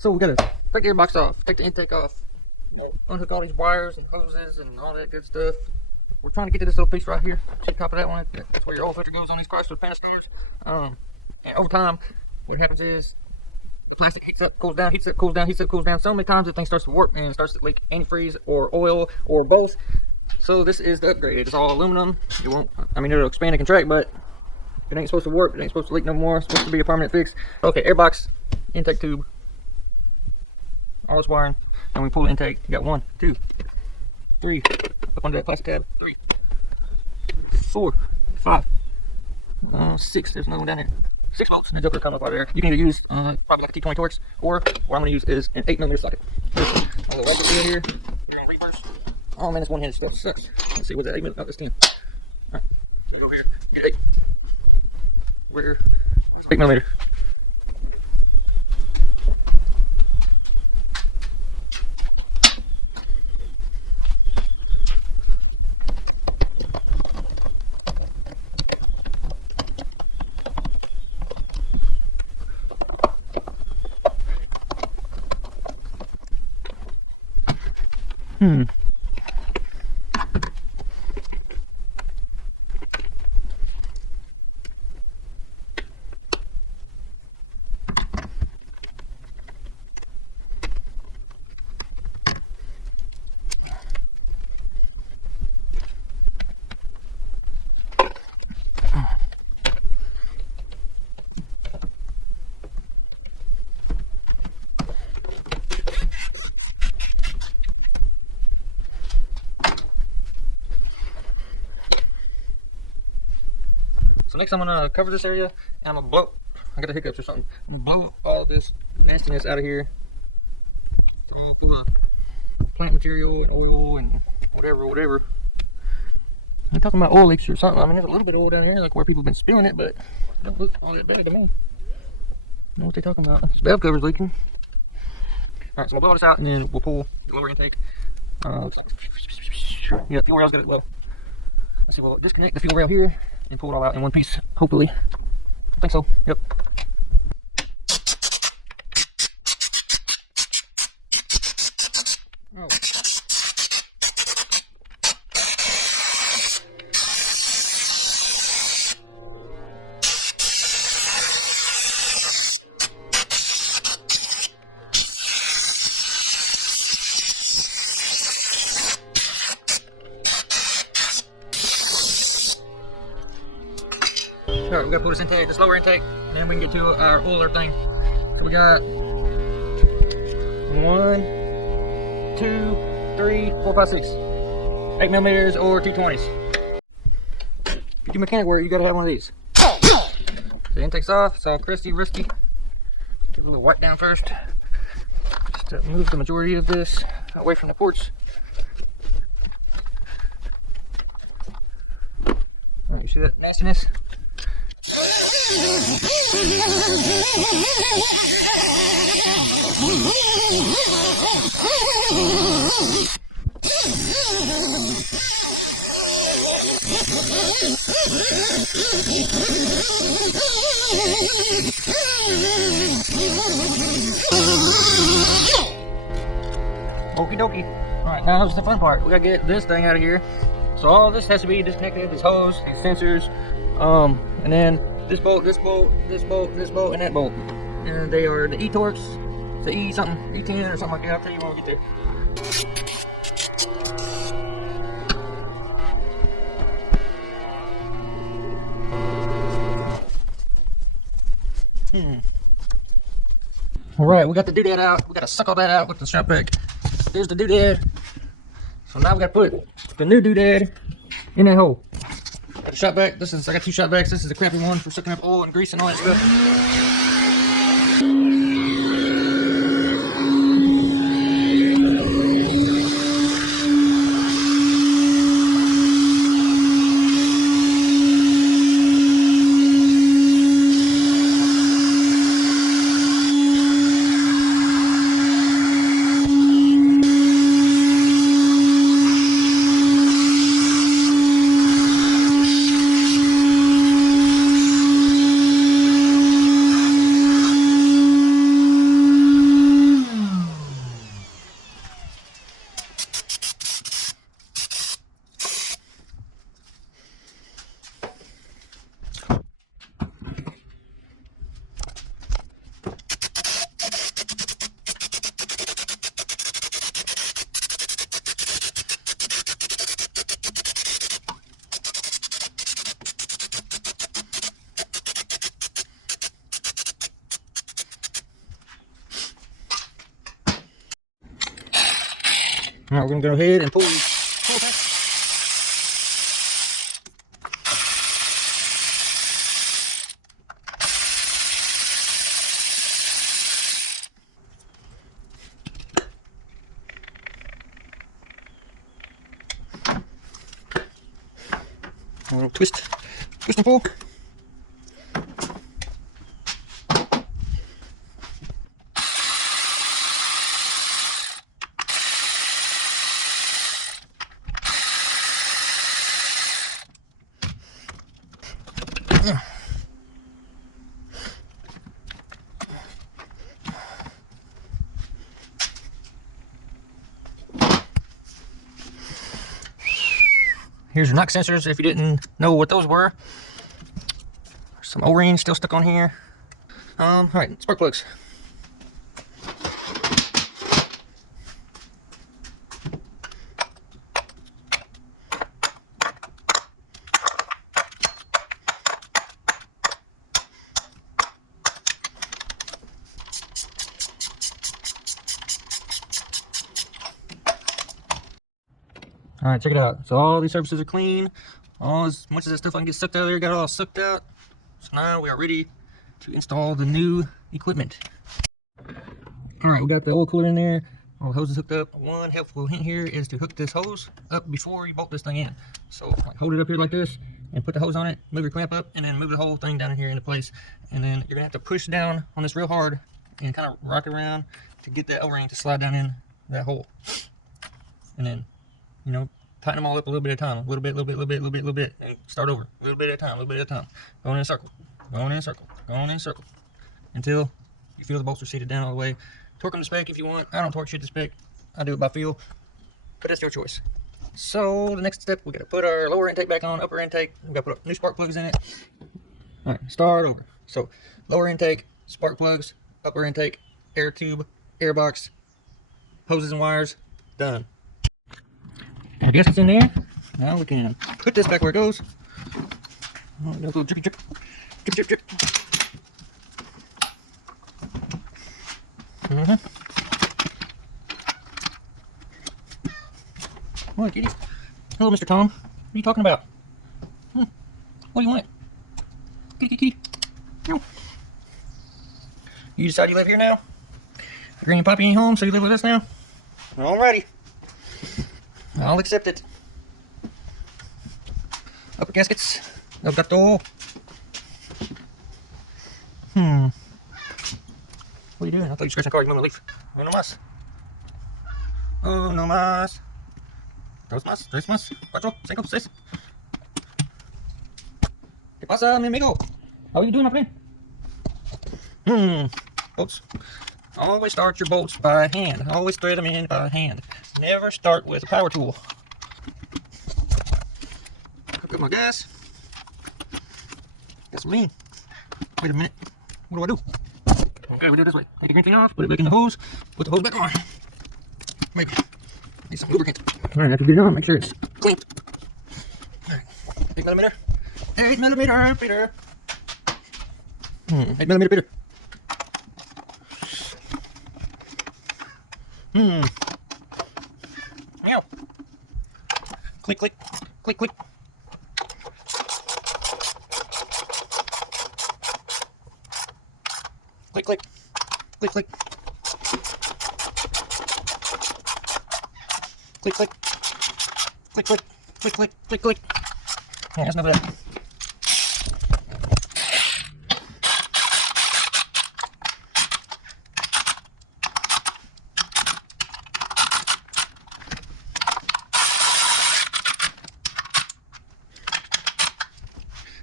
So we gotta take the airbox off, take the intake off, unhook all these wires and hoses and all that good stuff. We're trying to get to this little piece right here. See the top of that one? That's where your oil filter goes on these Chrysler Pentastars. And over time, what happens is the plastic heats up, cools down, heats up, cools down, heats up, cools down. So many times the thing starts to warp and starts to leak antifreeze or oil or both. So this is the upgrade. It's all aluminum. It won't, I mean, it'll expand and contract, but it ain't supposed to warp. It ain't supposed to leak no more. It's supposed to be a permanent fix. Okay, airbox, intake tube, all this wiring, and we pull the intake. You got 1, 2, 3, up under that plastic tab, 3, 4, 5, 6. There's another one down here. 6 bolts, and the joker come up out of there. You can either use probably like a T20 Torx, or what I'm going to use is an 8mm socket. A little ratchet wheel here. Reverse. Oh man, this one-handed stuff sucks. Let's see, what's that? 8mm? Oh, that's 10. Alright, so go over here, get 8. Where? That's 8mm. So next I'm gonna cover this area and I'm gonna blow. I got the hiccups or something. I'm gonna blow all this nastiness out of here. Full of plant material and oil and whatever. I'm talking about oil leaks or something. I mean, there's a little bit of oil down here, like where people have been spilling it, but it don't look all that bad to me. I don't know what they're talking about. This valve cover's leaking. Alright, so we'll blow this out and then we'll pull the lower intake. Yeah, fuel rail's got it low. Let's see, we'll disconnect the fuel rail here and pull it all out in one piece, hopefully. I think so, yep. Oh. Alright, we gotta pull this intake, this lower intake, and then we can get to our oiler thing. So we got 1, 2, 3, 4, 5, 6. 8mm or 220s. If you do mechanic work, you gotta have one of these. So the intake's off, it's all crusty, rusty. Give it a little wipe down first. Just to move the majority of this away from the ports. Alright, you see that nastiness? Okie dokie. Alright, now this is the fun part. We gotta get this thing out of here. So all this has to be disconnected, this hose, these sensors, and then this bolt, this bolt, this bolt, this bolt, and that bolt. And they are the E-Torx, the E something, E10 or something like that. I'll tell you when we get there. Alright, we got the doodad out. We got to suck all that out with the strap back. There's the doodad. So now we got to put the new doodad in that hole. Got a shot back. This is, I got 2 shot backs. This is the crappy one for sucking up oil and grease and all that stuff. Alright, we're gonna go ahead and pull back. A little twist and pull. Here's your knock sensors if you didn't know what those were. Some O-rings still stuck on here. Alright, spark plugs. Alright, check it out. So all these surfaces are clean. All as much of that stuff I can get sucked out of there, got it all sucked out. So now we are ready to install the new equipment. Alright, we got the oil cooler in there. All the hoses hooked up. One helpful hint here is to hook this hose up before you bolt this thing in. So like, hold it up here like this and put the hose on it, move your clamp up, and then move the whole thing down in here into place. And then you're gonna have to push down on this real hard and kind of rock it around to get that O-ring to slide down in that hole. And then, you know, tighten them all up a little bit at a time, a little bit, and start over, a little bit at a time, going in a circle, going in a circle, going in a circle, until you feel the bolts are seated down all the way. Torque them to spec if you want. I don't torque shit to spec. I do it by feel, but it's your choice. So the next step, we gotta put our lower intake back on, upper intake. We gotta put new spark plugs in it. All right, start over. So lower intake, spark plugs, upper intake, air tube, air box, hoses and wires, done. I guess it's in there. Now we can put this back where it goes. Oh, a little drippy drip. Drip, drip, drip. What, kitty? Hello, Mr. Tom. What are you talking about? What do you want? Kitty, kitty, kitty. No. You decide you live here now? Granny and Poppy ain't home, so you live with us now? Alrighty. I'll accept it. Upper gaskets. No gato. What are you doing? I thought you scratched the car. You moving a leaf. Oh, no más. Oh, no más. Dos más. Tres más. Cuatro. Cinco. Seis. ¿Qué pasa, mi amigo? How are you doing, my friend? Bolts. Always start your bolts by hand. Always thread them in by hand. Never start with a power tool. Hook up my gas. Got some lean. Wait a minute. What do? Okay, we do it this way. Take the green thing off, put it back in the hose, put the hose back on. Maybe need some lubricant. Alright, after you get it on, make sure it's clean. Alright. 8mm. 8mm, Peter. 8mm, Peter. Meow. Click, click, click, click. Click, click, click, click. Click, click, click, click, click, click, click, click. Yeah, that's enough of that.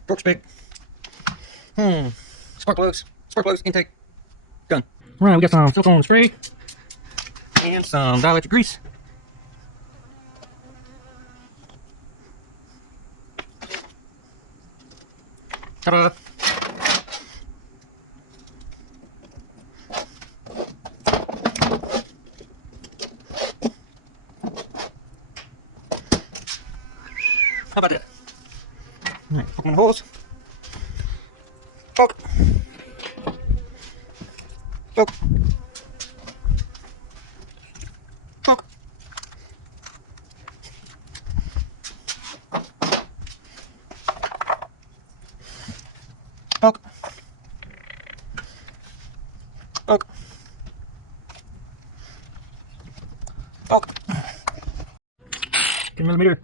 Torque spec. Spark plugs, intake. Done. Alright, we got some silicone spray and some dielectric grease. Ta-da! How about that? Alright, poke them in the holes. Poke. Poke. Poke. Talk. 10 millimeter.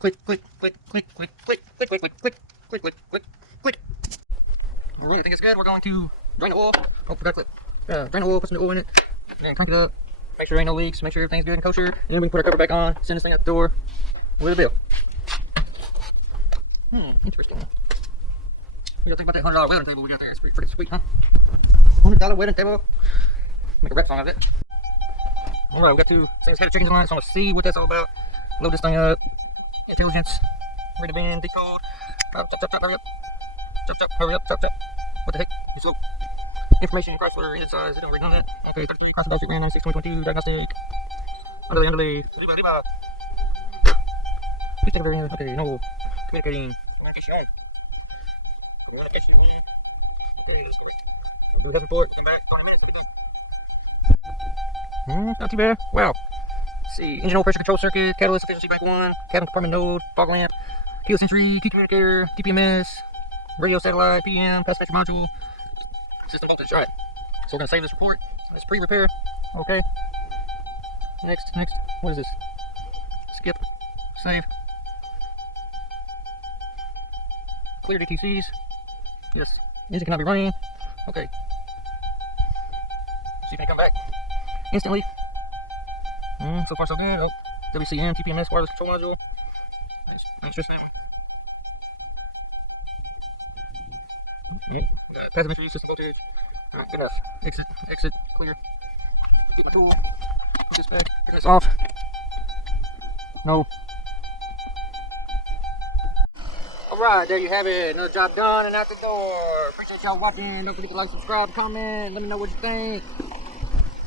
Click, click, click, click, click, click, click, click, click, click, click, click, click, click. Alright, I think it's good. We're going to drain the oil. Oh, forgot to click. Drain the oil, put some oil in it, and then crank it up. Make sure there ain't no leaks, make sure everything's good and kosher. And then we can put our cover back on, send this thing out the door with a bill. Interesting. What do you think about that $100 welding table we got there? It's pretty freaking sweet, huh? $100 welding table. Make a rap song out of it. Alright, we got two things head of chickens in line, so I'm gonna see what that's all about. Load this thing up. Intelligence. Ready to bend, decode. Chop, chop, chop, chop, hurry up. Chop, chop, hurry up, chop, chop. What the heck? You're slow. Information, Chrysler, engine size, it don't read none of that. Okay, 33, Chrysler, Street, 96, 2022, diagnostic. Underlay. Riba. Please take a very, okay, no. Communicating. Communication. Okay, let's do it. Do the report, come back, 30 minutes, pretty good. Not too bad. Wow. Let's see, engine oil pressure control circuit, catalyst efficiency bank 1, cabin compartment node, fog lamp, keyless entry, key communicator, TPMS, radio satellite, PM, passive module, system voltage. Alright, so we're going to save this report. It's pre-repair. Okay. Next. What is this? Skip. Save. Clear DTCs. Yes. Engine cannot be running. Okay. See if they come back instantly. So far so good. Oh, WCM, TPMS, wireless control module. Thanks, just passive entry, system voltage. Alright, good enough. Exit, clear. Keep my tool. Put this back. Turn this off. No. Alright, there you have it. Another job done and out the door. Appreciate y'all watching. Don't forget to like, subscribe, comment. Let me know what you think.